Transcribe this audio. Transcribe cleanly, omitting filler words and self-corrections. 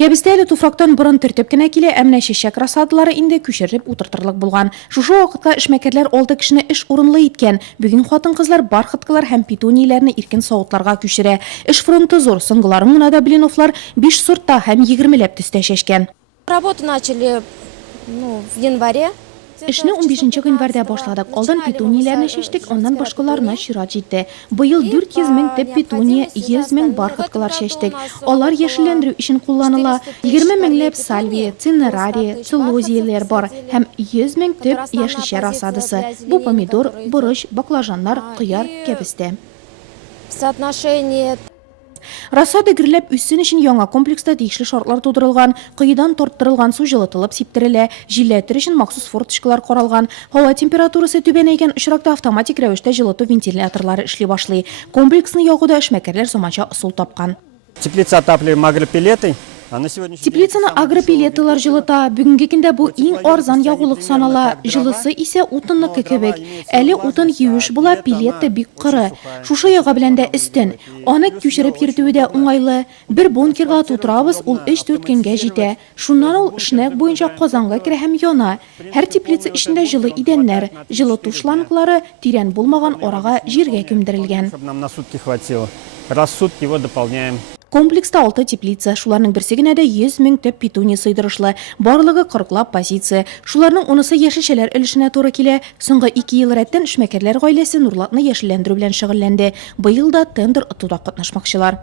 Кәбістә әлі туфрактан бұрын түртеп кенә килә, әмнә шешәк расадылары инде күшереп утыртырлык булган. Шушы вакытта эшмәкәрләр алты кешене эш урынлы иткән. Бүген хатын-кызлар бархыткалар һәм петунияләрне иркен савытларга күчерә. Эш фронты зур, соңгыларын гына да Блиновлар 5 сортта һәм 20ләп төстә шәшкән. Работу начали в январе. Эшне 15 январьда башладык. Алдан петунияләрне шештек, оннан башкаларына чират җитте. Быел 400 мең төп петуния, 100 мең бархыткалар шештек. Алар яшелләндерү өчен кулланыла. 20 меңләп сальвия, цинерария, целлозияләр бар һәм 100 мең төп яшелчә рассадасы. Бу помидор, борыч, баклажаннар, кыяр, кәбестә. Соотношение Рассада гирләп үссен өчен яңа комплекста тиешле шартлар тудырылган, кыйдан тарттырылган су җылытылып сиптерелә, җилләтер өчен махсус форточкалар каралган, һава температурасы түбәнәйгән очракта автоматик рәвештә җылыту вентиляторлары эшли башлый. Комплексны ягуда эшмәкәрләр заманча ысул тапкан. Теплица отапливаем агропилетой. Теплицаны агропилеталар җылыта. Бүгенге көндә бу иң арзан ягулык санала. Җылысы исә утынныкы кебек. Әле утын юеш була, пилетта бик кыры. Шушы яга белән дә өстен. Аны күчереп йөртүе дә уңайлы. Бер бункерга тутырабыз, ул 3-4 көнгә җитә. Шуннан ул шнек буенча казанга керә һәм яна. Һәр теплица эчендә җылы идәннәр, җылыту шланглары тирән булмаган арага җиргә күмдерелгән. Чтобы нам на сутки хватило. Раз в сутки его дополняем. Комплекста 6 теплица, шуларның берсе генә дә 100 мең төп петуния сыйдырышлы. Барлыгы 40лап позиция. Шуларның 10-сы яшелчәләр өлешенә туры килә. Соңгы 2 ел рәттән эшмәкәрләр гаиләсе Нурлатны яшелләндерү белән шөгыльләнде. Быел да тендер отуда катнашмакчылар.